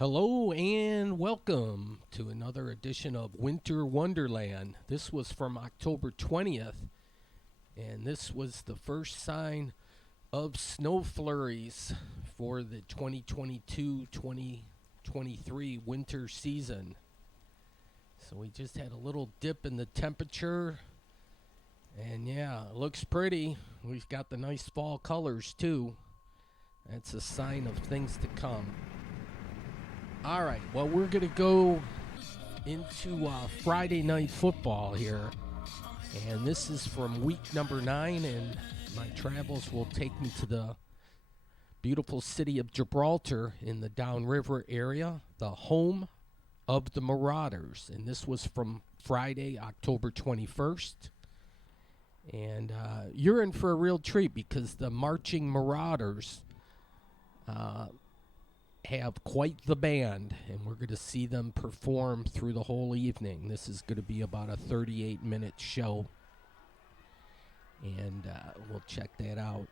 Hello and welcome to another edition of Winter Wonderland. This was from October 20th, and this was the first sign of snow flurries for the 2022-2023 winter season. So we just had a little dip in the temperature, and yeah, it looks pretty. We've got the nice fall colors too. That's a sign of things to come. All right, well, we're going to go into Friday night football here. And this is from week number 9, and my travels will take me to the beautiful city of Gibraltar in the downriver area, the home of the Marauders. And this was from Friday, October 21st. And you're in for a real treat because the marching Marauders have quite the band, and we're going to see them perform through the whole evening. This is going to be about a 38-minute show, and we'll check that out.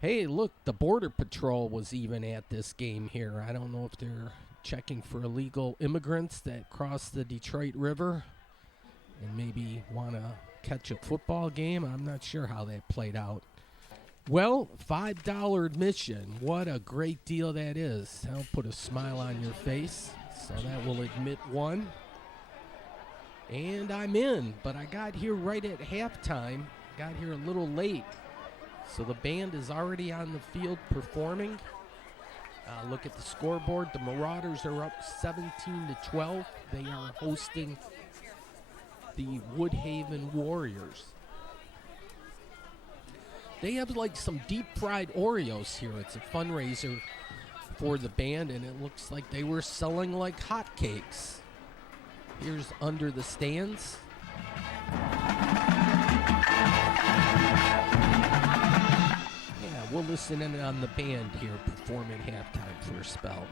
Hey, look, the Border Patrol was even at this game here. I don't know if they're checking for illegal immigrants that cross the Detroit River and maybe want to catch a football game. I'm not sure how that played out. Well, $5 admission. What a great deal that is. That'll put a smile on your face. So that will admit one. And I'm in, but I got here right at halftime. Got here a little late. So the band is already on the field performing. Look at the scoreboard. The Marauders are up 17-12. They are hosting the Woodhaven Warriors. They have like some deep fried Oreos here. It's a fundraiser for the band, and it looks like they were selling like hotcakes. Here's Under the Stands. Yeah, we'll listen in on the band here performing halftime for a spell.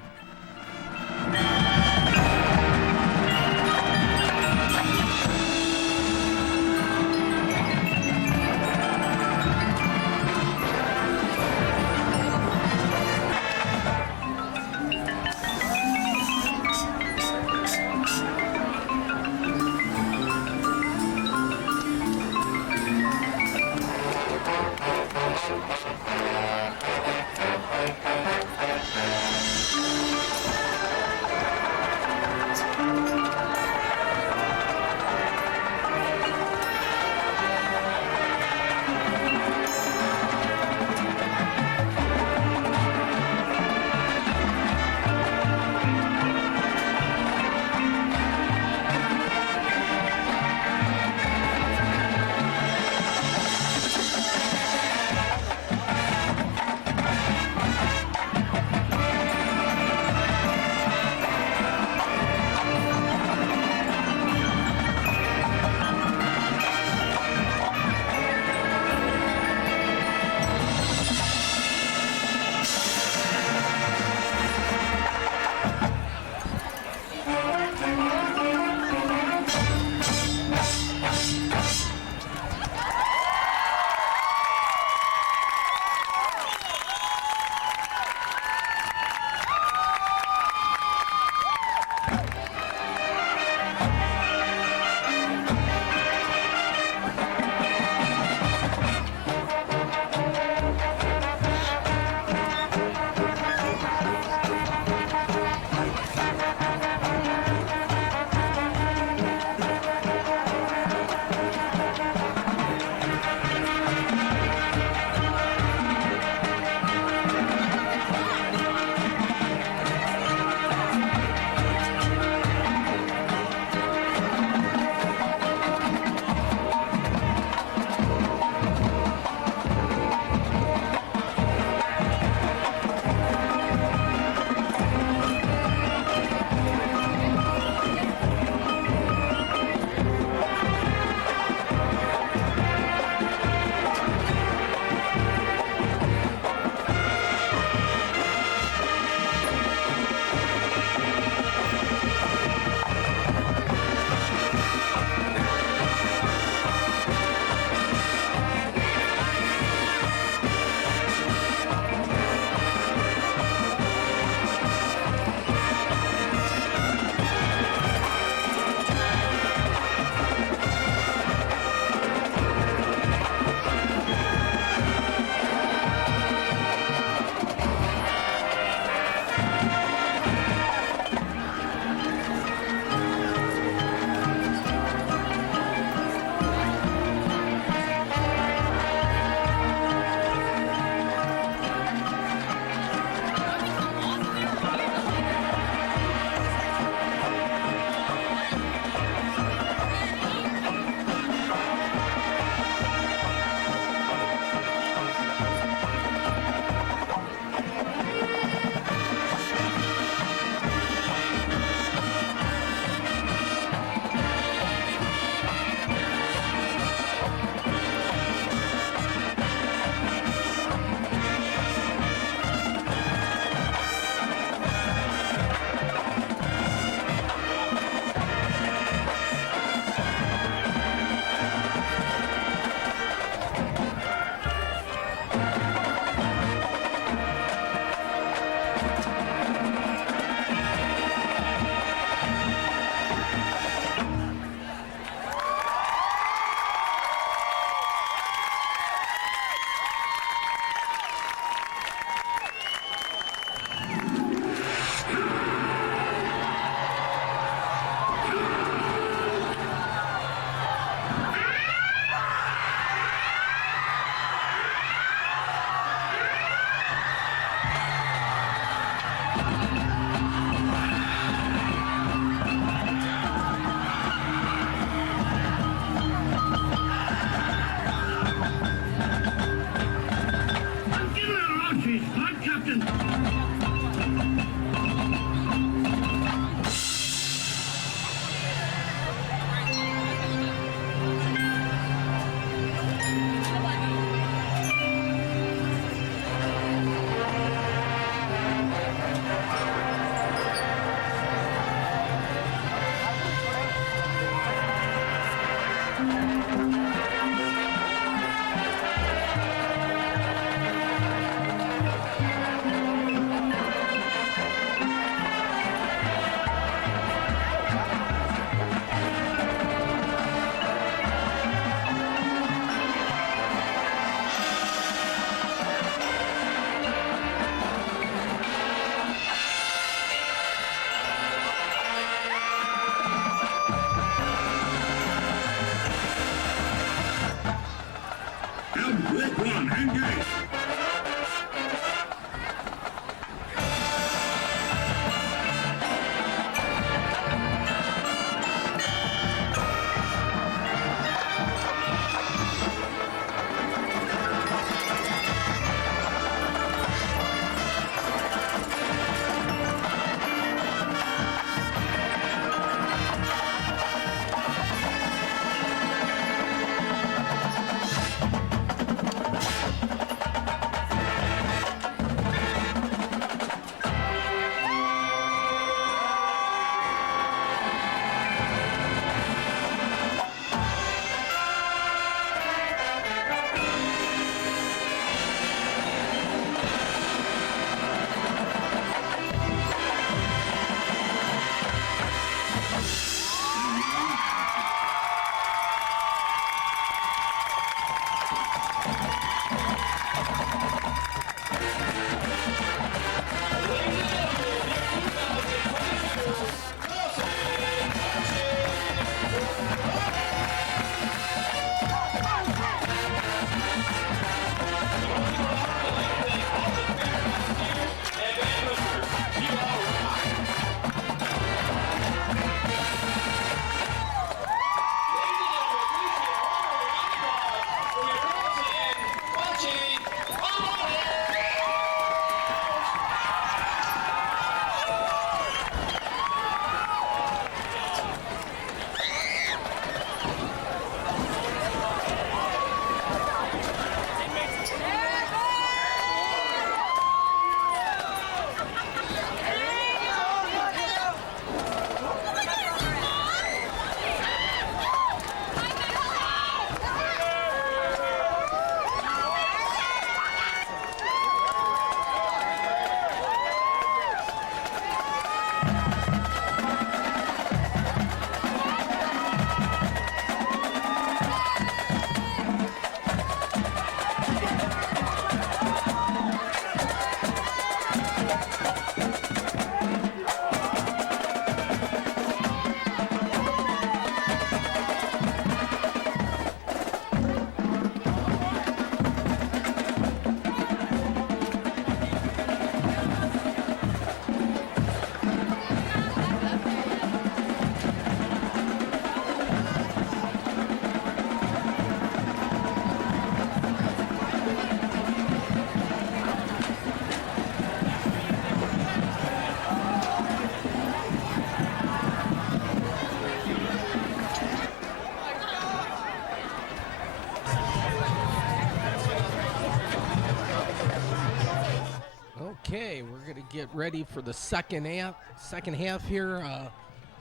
get ready for the second half here.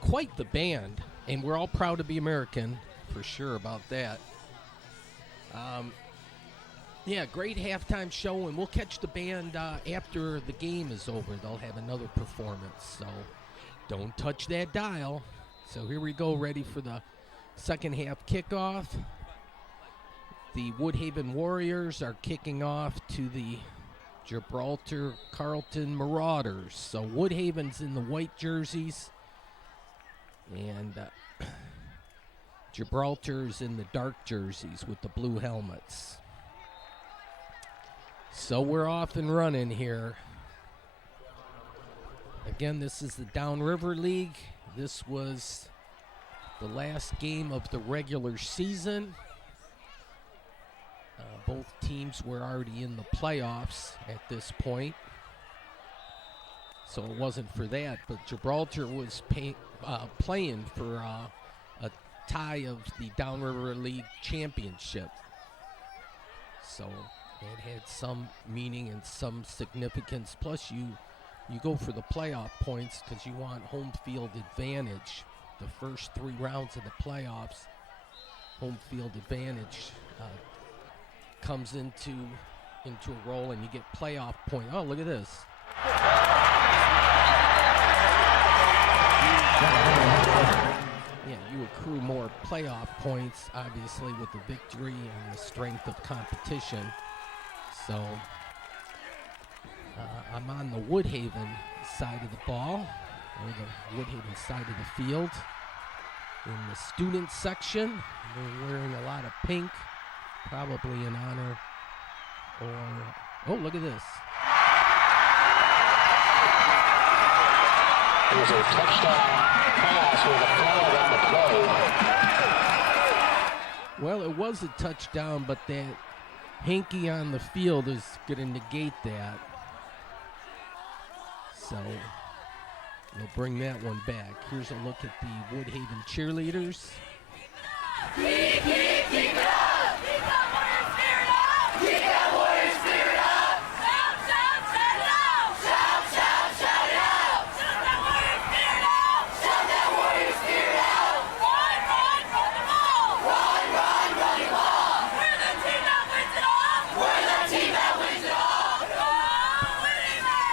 Quite the band, and we're all proud to be American, for sure about that. Yeah, great halftime show, and we'll catch the band after the game is over. They'll have another performance, so don't touch that dial. So here we go, ready for the second half kickoff. The Woodhaven Warriors are kicking off to the Gibraltar Carlson Marauders. So Woodhaven's in the white jerseys, and Gibraltar's in the dark jerseys with the blue helmets. So we're off and running here. Again, this is the Downriver League. This was the last game of the regular season. Both teams were already in the playoffs at this point, so it wasn't for that. But Gibraltar was playing for a tie of the Downriver League championship. So it had some meaning and some significance. Plus, you go for the playoff points because you want home field advantage. The first 3 rounds of the playoffs, home field advantage comes into a role, and you get playoff point. Oh, look at this. Yeah, you accrue more playoff points, obviously, with the victory and the strength of competition. So I'm on the Woodhaven side of the ball, or the Woodhaven side of the field. In the student section, they're wearing a lot of pink, probably in honor, or, oh, look at this. There's a touchdown pass with a flag on the play. Well, it was a touchdown, but that hanky on the field is going to negate that. So we'll bring that one back. Here's a look at the Woodhaven cheerleaders. Keep it up! Keep that Warrior spirit up! Keep that Warrior spirit up! Shout, shout, shout it out! Shout, shout, shout it out! Shout that Warrior spirit out! Shout that Warrior spirit out! Run, run, run the ball! Run, run, run the ball! We're the team that wins it all! We're the team that wins it all! Go Woodhaven!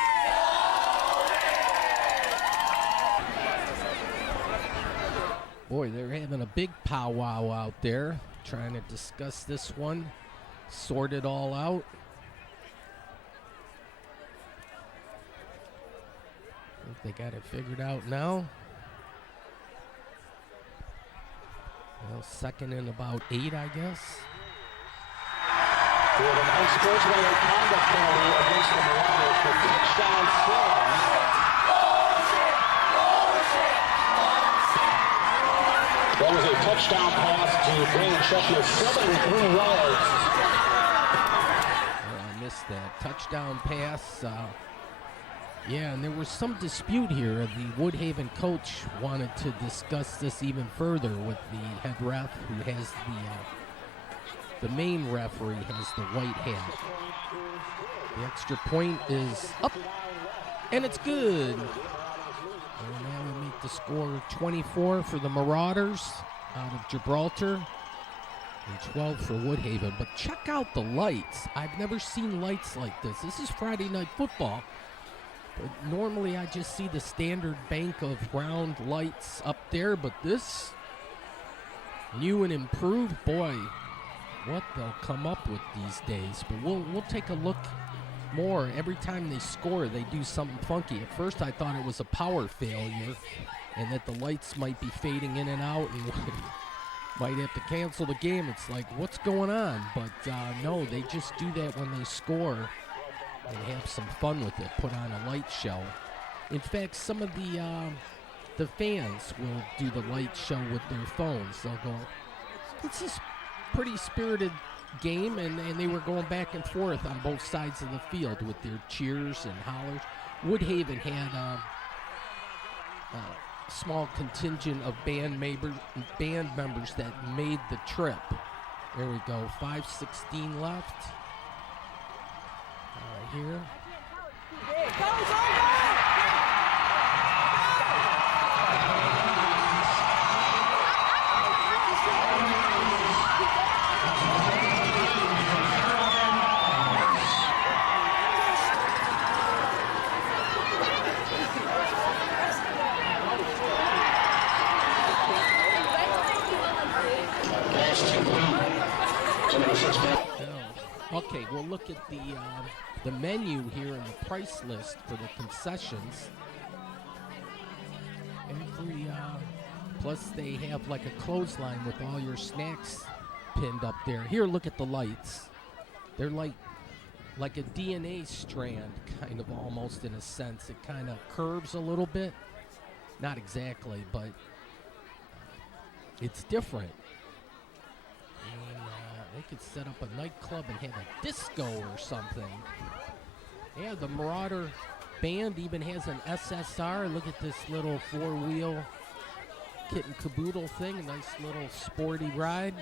Boy, they're having a big powwow out there, trying to discuss this one, sort it all out. I think they got it figured out now. Well, second and about 8, I guess. We have an unsportsmanlike conduct penalty against the Marauders for touchdown slam. That was a touchdown pass to Brandon Sheffield, 73 yards. Oh, I missed that. Touchdown pass. Yeah, and there was some dispute here. The Woodhaven coach wanted to discuss this even further with the head ref, who has the main referee has the white hat. The extra point is up, and it's good. And now we make the score 24 for the Marauders out of Gibraltar and 12 for Woodhaven. But check out the lights. I've never seen lights like this. This is Friday Night Football. But normally I just see the standard bank of round lights up there. But this, new and improved, boy, what they'll come up with these days. But we'll take a look more. Every time they score, they do something funky. At first I thought it was a power failure and that the lights might be fading in and out and might have to cancel the game. It's like, what's going on? But no, they just do that when they score and have some fun with it, put on a light show. In fact, some of the fans will do the light show with their phones. They'll go, this is pretty spirited game, and they were going back and forth on both sides of the field with their cheers and hollers. Woodhaven had a small contingent of band members that made the trip. There we go, 5:16 left here. Go, go, go! Okay, we'll look at the menu here and the price list for the concessions. Plus they have like a clothesline with all your snacks pinned up there. Here, look at the lights. They're like a DNA strand, kind of almost in a sense. It kind of curves a little bit. Not exactly, but it's different. And they could set up a nightclub and have a disco or something. Yeah, the Marauder band even has an SSR. Look at this little four-wheel kit and caboodle thing, a nice little sporty ride.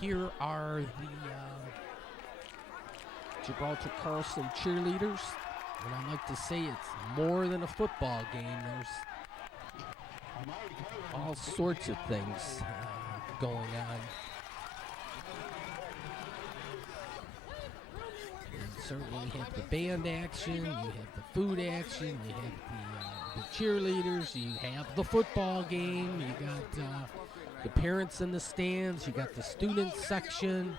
Here are the Gibraltar Carlson cheerleaders, and I like to say it's more than a football game. There's all sorts of things going on. You certainly have the band action, you have the food action, you have the cheerleaders, you have the football game, you got the parents in the stands, you got the student section,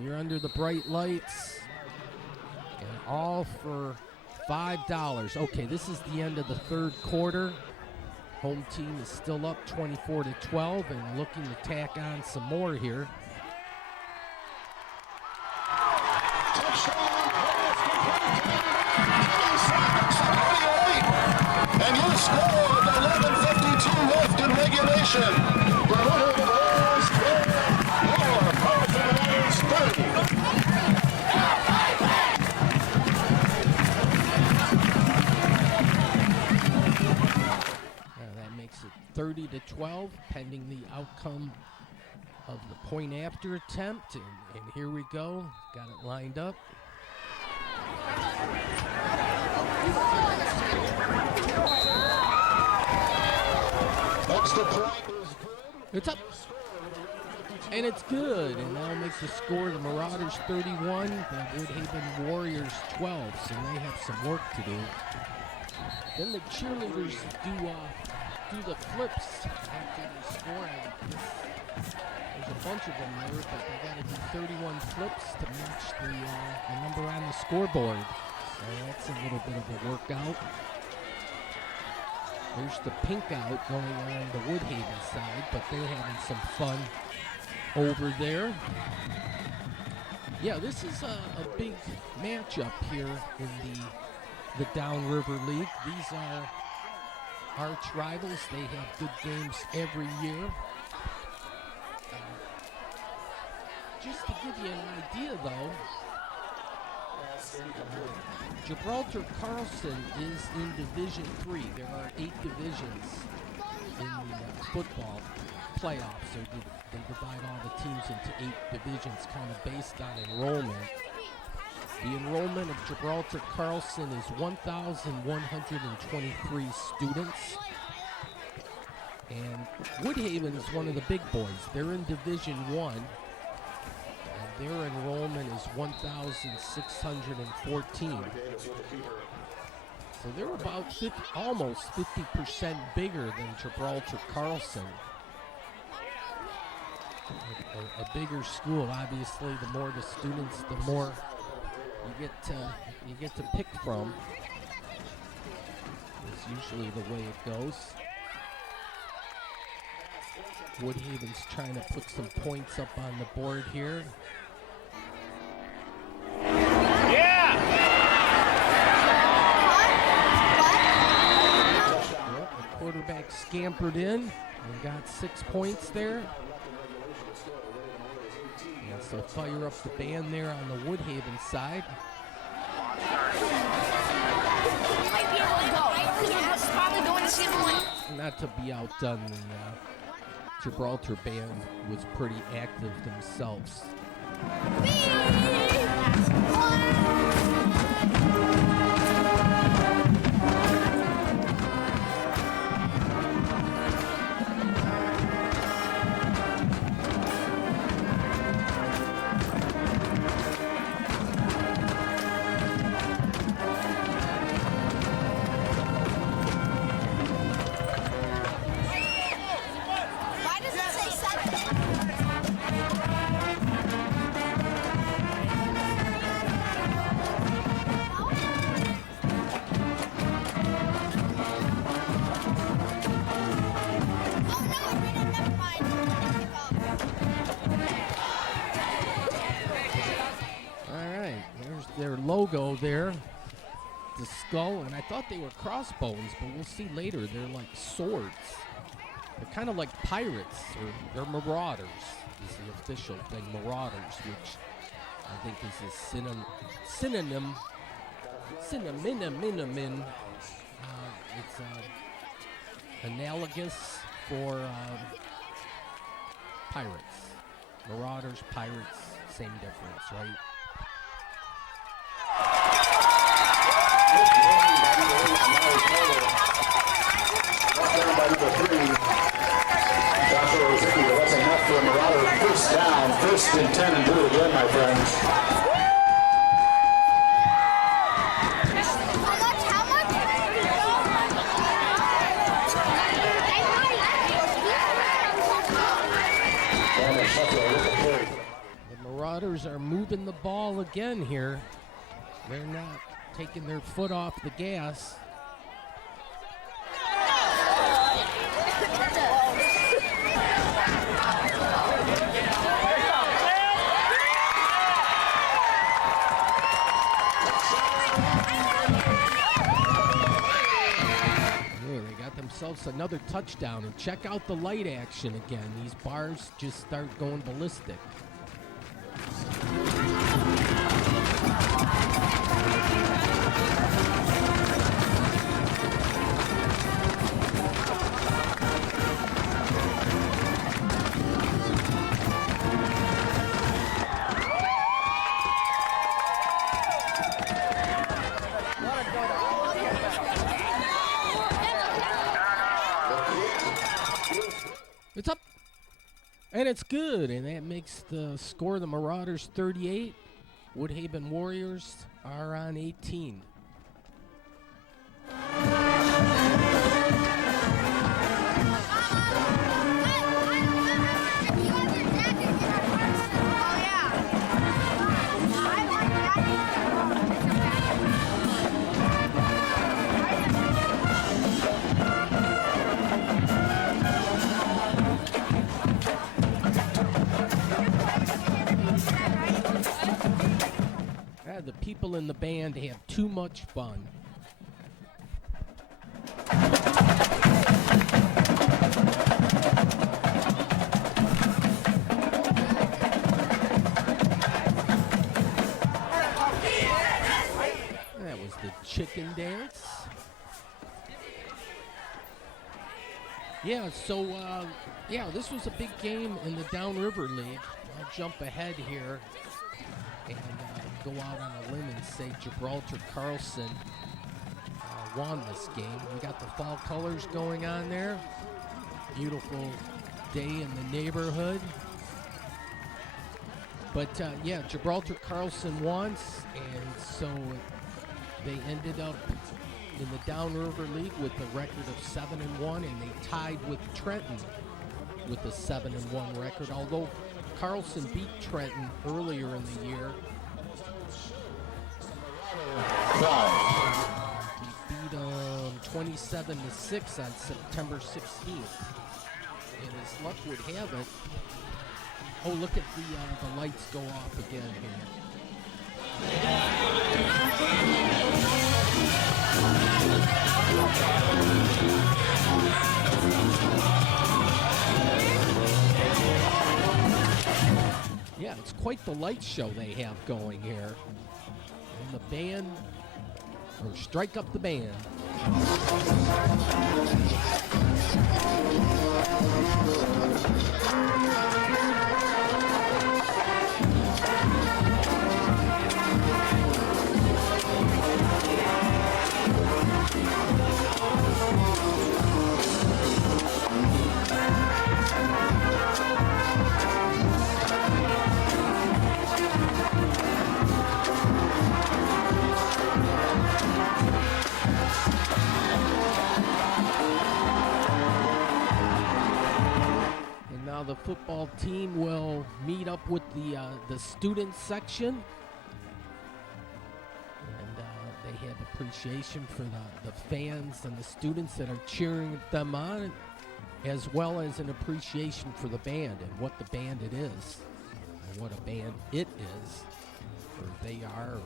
you're under the bright lights, and all for $5. Okay, this is the end of the third quarter. Home team is still up 24-12 and looking to tack on some more here. And you score with 11:52 left in regulation. The Woodhaven Warriors 4, Carlson Marauders 30. That makes it 30-12, pending the outcome of the point after attempt. And here we go. Got it lined up. Extra point is good. It's up. And it's good. And that'll make the score the Marauders 31, the Woodhaven Warriors 12. So they have some work to do. Then the cheerleaders do the flips after they score. There's a bunch of them there, but they got to do 31 flips to match the number on the scoreboard. So that's a little bit of a workout. There's the pink out going on the Woodhaven side, but they're having some fun over there. Yeah, this is a big matchup here in the Downriver League. These are arch rivals. They have good games every year. Just to give you an idea, though, Gibraltar Carlson is in Division 3. There are 8 divisions in the football playoffs. So they divide all the teams into 8 divisions kind of based on enrollment. The enrollment of Gibraltar Carlson is 1,123 students. And Woodhaven is one of the big boys. They're in Division 1. Their enrollment is 1,614. So they're about almost 50% bigger than Gibraltar Carlson. A bigger school, obviously. The more the students, the more you get to pick from. It's usually the way it goes. Woodhaven's trying to put some points up on the board here. Quarterback scampered in and got 6 points there. And so fire up the band there on the Woodhaven side. Not to be outdone, the Gibraltar band was pretty active themselves. Why does it say 7? logo there. The skull, and I thought they were crossbones, but we'll see later. They're like swords. They're kind of like pirates, or they're marauders is the official thing, marauders, which I think is a synonym. It's analogous for pirates. Marauders, pirates, same difference, right? That's enough for a Marauder. First down, 1st and 10, and do it again, my friends. The Marauders are moving the ball again here. They're not taking their foot off the gas. Themselves another touchdown, and check out the light action again. These bars just start going ballistic. It's up, and it's good, and that makes the score the Marauders 38. Woodhaven Warriors are on 18. The people in the band have too much fun. That was the chicken dance. Yeah, so, this was a big game in the Downriver League. I'll jump ahead here and go out on a limb and say Gibraltar Carlson won this game. We got the fall colors going on there. Beautiful day in the neighborhood. But Gibraltar Carlson won, and so they ended up in the Downriver League with a record of 7-1, and they tied with Trenton with a 7-1 record. Although Carlson beat Trenton earlier in the year. He beat 27-6 on September 16th. And as luck would have it, oh, look at the lights go off again here. Yeah, it's quite the light show they have going here. And the band, or strike up the band. The football team will meet up with the student section, and they have appreciation for the fans and the students that are cheering them on, as well as an appreciation for the band and what the band it is, and what a band it is, or they are, or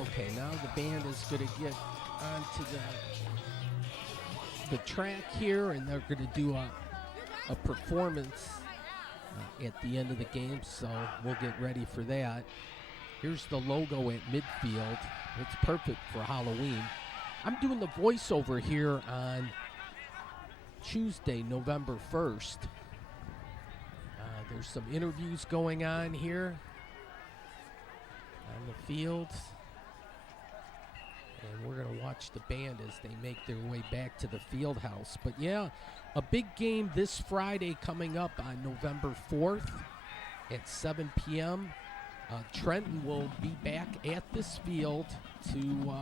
Okay, now the band is going to get onto the track here, and they're going to do a performance at the end of the game, so we'll get ready for that. Here's the logo at midfield. It's perfect for Halloween. I'm doing the voiceover here on Tuesday, November 1st. There's some interviews going on here on the field. And we're going to watch the band as they make their way back to the field house. But yeah, a big game this Friday coming up on November 4th at 7 p.m. Trenton will be back at this field to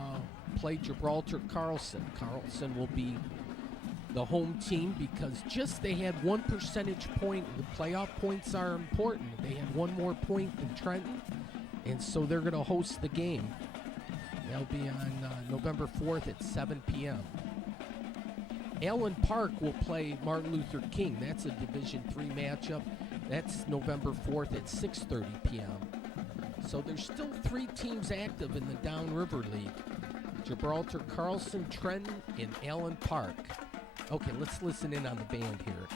play Gibraltar Carlson. Carlson will be the home team because just they had 1 percentage point. The playoff points are important. They had 1 more point than Trenton, and so they're going to host the game. They'll be on November 4th at 7 p.m. Allen Park will play Martin Luther King. That's a Division III matchup. That's November 4th at 6:30 p.m. So there's still 3 teams active in the Downriver League. Gibraltar Carlson, Trenton, and Allen Park. Okay, let's listen in on the band here.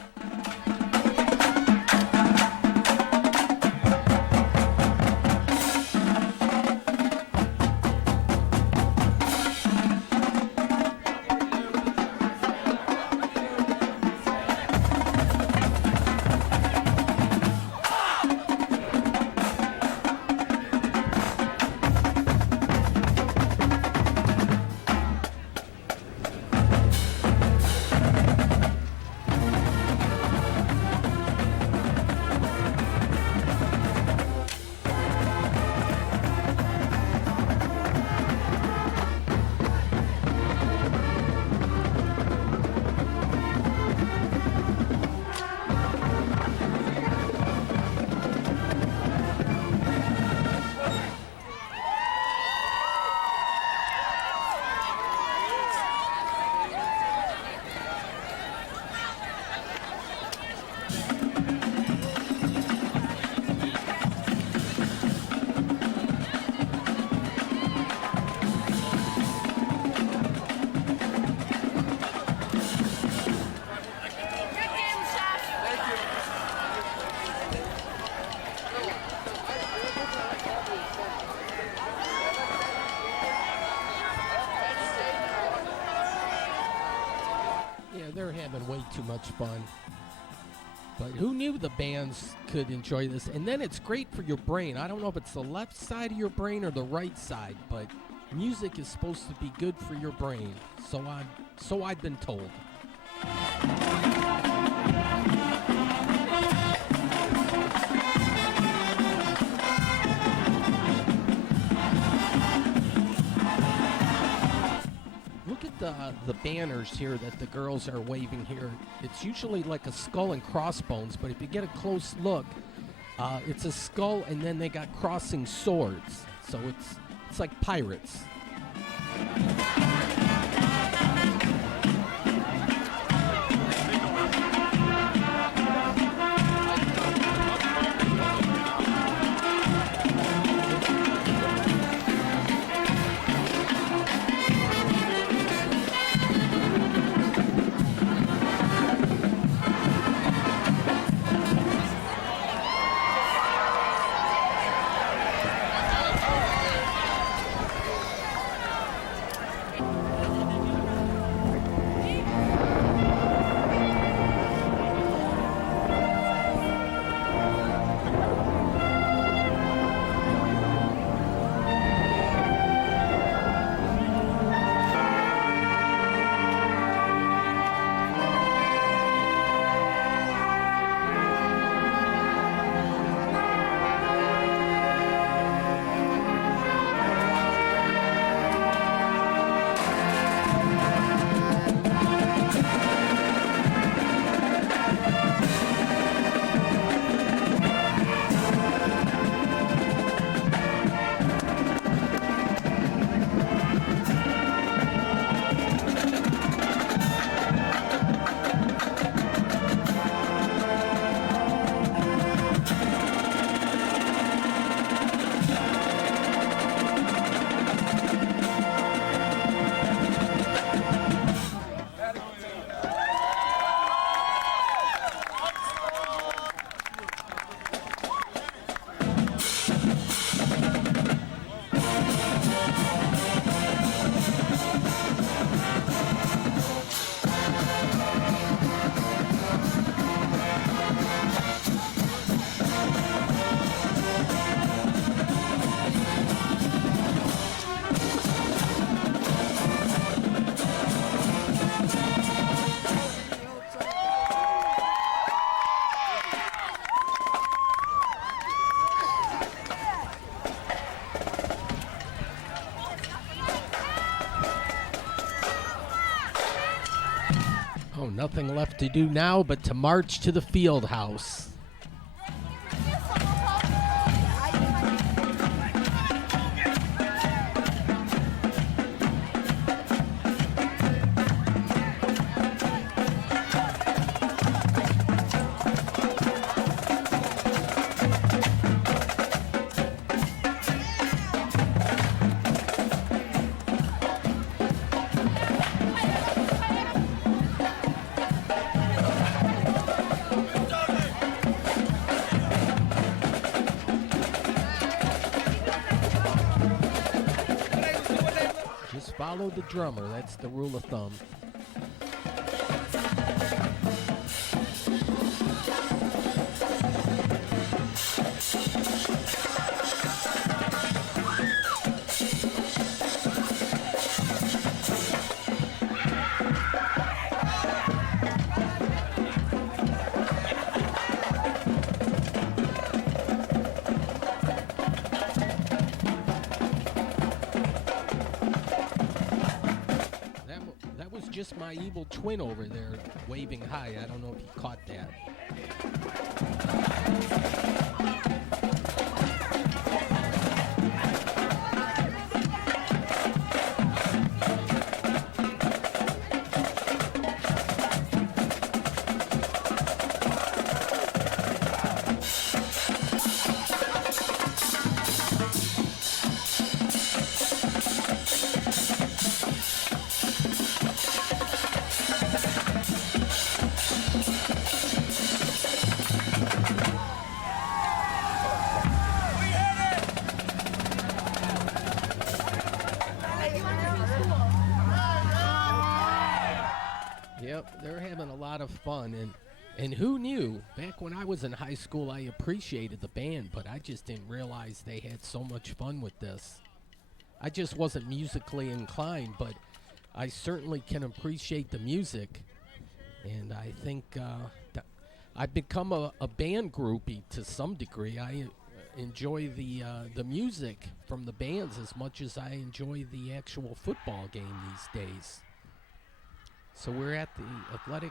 They're having way too much fun. But who knew the bands could enjoy this? And then it's great for your brain. I don't know if it's the left side of your brain or the right side, but music is supposed to be good for your brain. So I've been told. The banners here that the girls are waving here. It's usually like a skull and crossbones, but if you get a close look, it's a skull and then they got crossing swords. So it's like pirates. Oh, nothing left to do now but to march to the field house. Follow the drummer, that's the rule of thumb. Just my evil twin over there waving hi. I don't know if you caught that. Yep, they're having a lot of fun, and who knew? Back when I was in high school, I appreciated the band, but I just didn't realize they had so much fun with this. I just wasn't musically inclined, but I certainly can appreciate the music, and I think that I've become a band groupie to some degree. I enjoy the music from the bands as much as I enjoy the actual football game these days. So we're at the athletic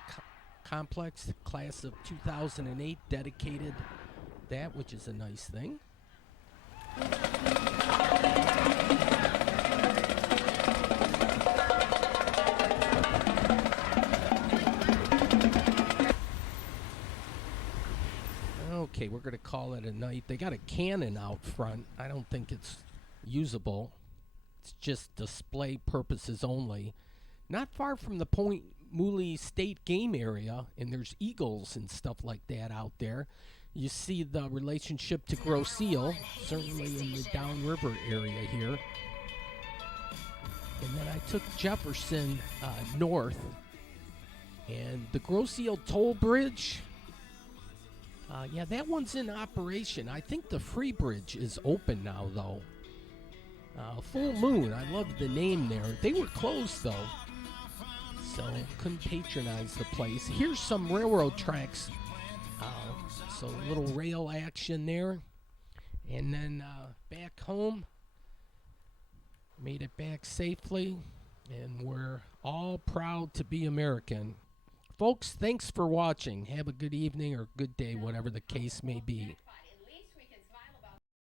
complex, class of 2008, dedicated that, which is a nice thing. Okay, we're going to call it a night. They got a cannon out front. I don't think it's usable. It's just display purposes only. Not far from the Point Mooley State game area, and there's eagles and stuff like that out there. You see the relationship to Grosse Ile, certainly in the downriver area here. And then I took Jefferson north, and the Grosse Ile toll bridge, yeah, that one's in operation. I think the Free Bridge is open now, though. Full Moon, I love the name there. They were closed, though, so couldn't patronize the place. Here's some railroad tracks, so a little rail action there. And then back home, made it back safely, and we're all proud to be American. Folks, thanks for watching. Have a good evening or good day, whatever the case may be.